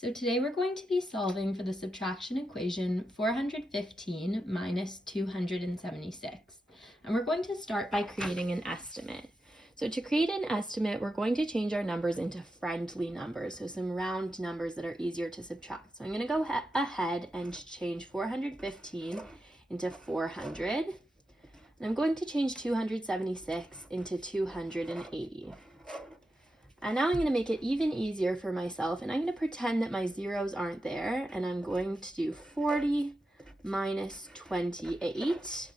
So today we're going to be solving for the subtraction equation 415 minus 276. And we're going to start by creating an estimate. So to create an estimate, we're going to change our numbers into friendly numbers, so some round numbers that are easier to subtract. So I'm going to go ahead and change 415 into 400. And I'm going to change 276 into 280. And now I'm going to make it even easier for myself, and I'm going to pretend that my zeros aren't there, and I'm going to do 40 minus 28.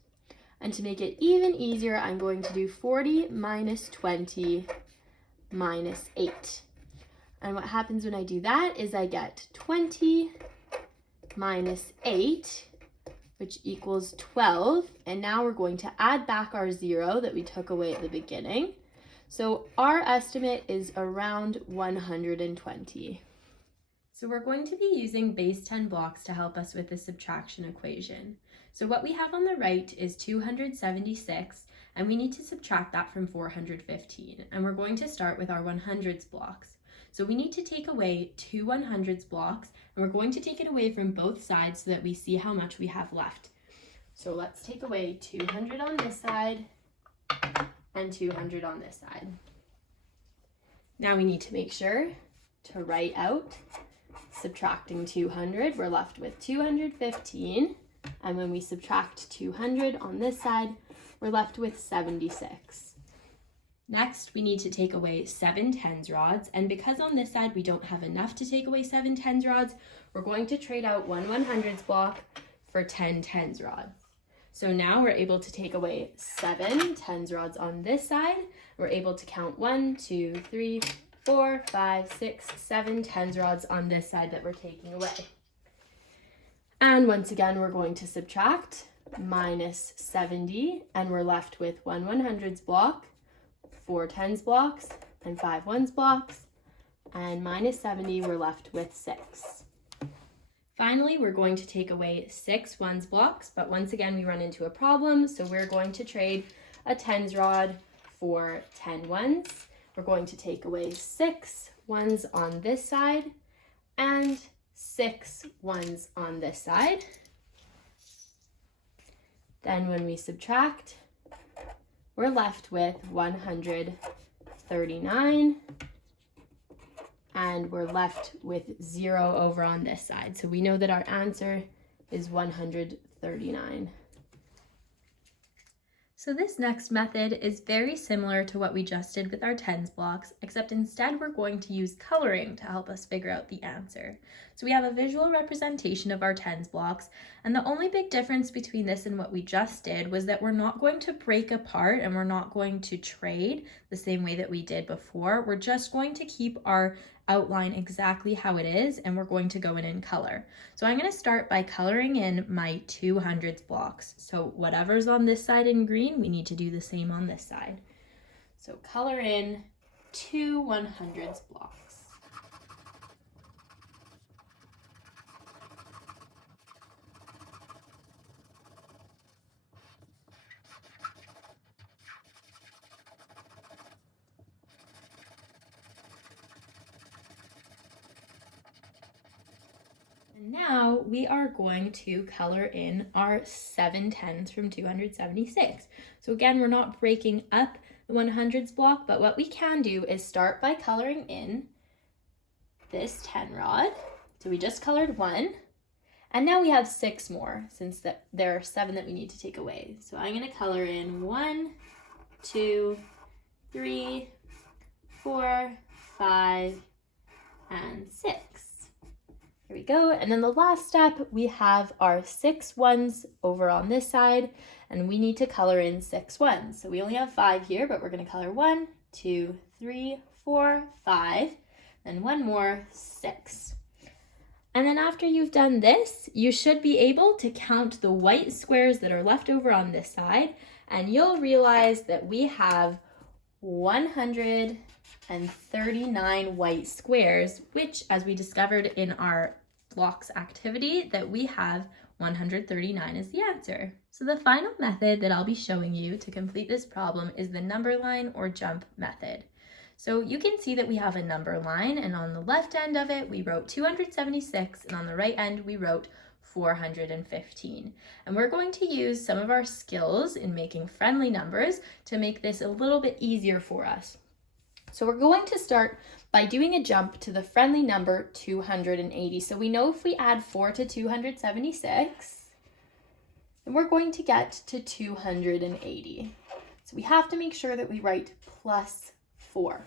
And to make it even easier, I'm going to do 40 minus 20 minus 8. And what happens when I do that is I get 20 minus 8, which equals 12. And now we're going to add back our 0 that we took away at the beginning. So our estimate is around 120. So we're going to be using base 10 blocks to help us with the subtraction equation. So what we have on the right is 276, and we need to subtract that from 415. And we're going to start with our 100s blocks. So we need to take away two 100s blocks, and we're going to take it away from both sides so that we see how much we have left. So let's take away 200 on this side and 200 on this side. Now we need to make sure to write out subtracting 200. We're left with 215, and when we subtract 200 on this side, we're left with 76. Next, we need to take away 7 tens rods, and because on this side we don't have enough to take away 7 tens rods, we're going to trade out one 100s block for 10 tens rods. So now we're able to take away 7 tens rods on this side. We're able to count 1, 2, 3, 4, 5, 6, 7 tens rods on this side that we're taking away. And once again, we're going to subtract minus 70, and we're left with one 100s block, 4 tens blocks, and 5 ones blocks, and minus 70, we're left with 6. Finally, we're going to take away 6 ones blocks, but once again, we run into a problem, so we're going to trade a tens rod for 10 ones. We're going to take away 6 ones on this side and 6 ones on this side. Then when we subtract, we're left with 139. And we're left with 0 over on this side. So we know that our answer is 139. So this next method is very similar to what we just did with our tens blocks, except instead we're going to use coloring to help us figure out the answer. So we have a visual representation of our tens blocks, and the only big difference between this and what we just did was that we're not going to break apart and we're not going to trade the same way that we did before. We're just going to keep our outline exactly how it is, and we're going to go in color. So I'm going to start by coloring in my 200s blocks. So whatever's on this side in green, we need to do the same on this side. So color in 2 100s blocks. Now we are going to color in our 7 tens from 276. So again, we're not breaking up the 100s block, but what we can do is start by coloring in this 10 rod. So we just colored 1, and now we have 6 more since there are 7 that we need to take away. So I'm going to color in 1, 2, 3, 4, 5, and 6. Here we go. And then the last step, we have our 6 ones over on this side, and we need to color in 6 ones. So we only have 5 here, but we're going to color 1, 2, 3, 4, 5, then 1 more, 6. And then after you've done this, you should be able to count the white squares that are left over on this side, and you'll realize that we have 139 white squares, which, as we discovered in our blocks activity, that we have 139 as the answer. So the final method that I'll be showing you to complete this problem is the number line or jump method. So you can see that we have a number line, and on the left end of it, we wrote 276, and on the right end, we wrote 415. And we're going to use some of our skills in making friendly numbers to make this a little bit easier for us. So we're going to start by doing a jump to the friendly number 280. So we know if we add 4 to 276, then we're going to get to 280. So we have to make sure that we write plus 4.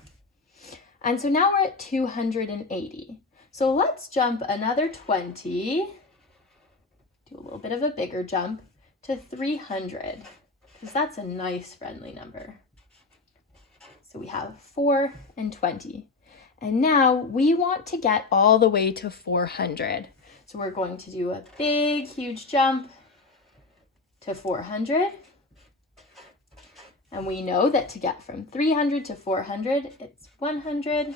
And so now we're at 280. So let's jump another 20, do a little bit of a bigger jump, to 300, because that's a nice friendly number. So we have 4 and 20. And now we want to get all the way to 400. So we're going to do a big, huge jump to 400. And we know that to get from 300 to 400, it's 100.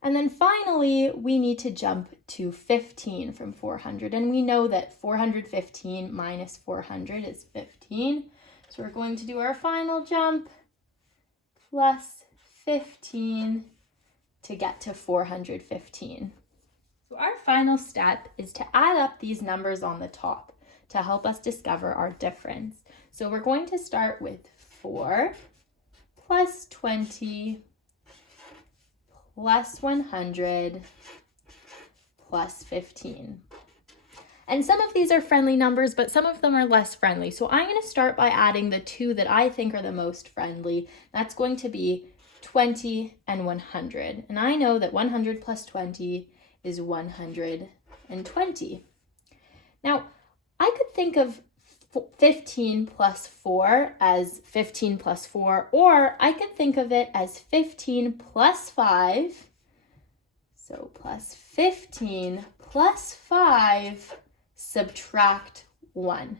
And then finally, we need to jump to 15 from 400. And we know that 415 minus 400 is 15. So we're going to do our final jump plus 15 to get to 415. So our final step is to add up these numbers on the top to help us discover our difference. So we're going to start with 4 plus 20 plus 100 plus 15. And some of these are friendly numbers, but some of them are less friendly. So I'm going to start by adding the two that I think are the most friendly. That's going to be 20 and 100. And I know that 100 plus 20 is 120. Now, I could think of 15 plus 4 as 15 plus 4, or I could think of it as 15 plus 5. So plus 15 plus 5, subtract 1.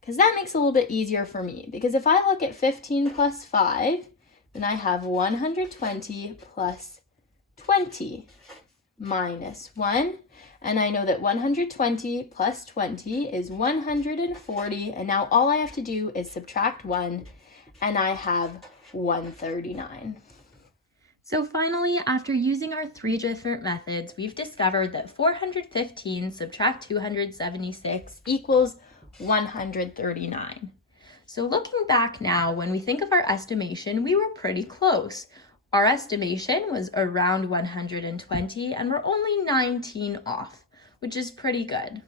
Because that makes it a little bit easier for me. Because if I look at 15 plus 5, then I have 120 plus 20 minus 1. And I know that 120 plus 20 is 140. And now all I have to do is subtract 1, and I have 139. So finally, after using our 3 different methods, we've discovered that 415 subtract 276 equals 139. So looking back now, when we think of our estimation, we were pretty close. Our estimation was around 120, and we're only 19 off, which is pretty good.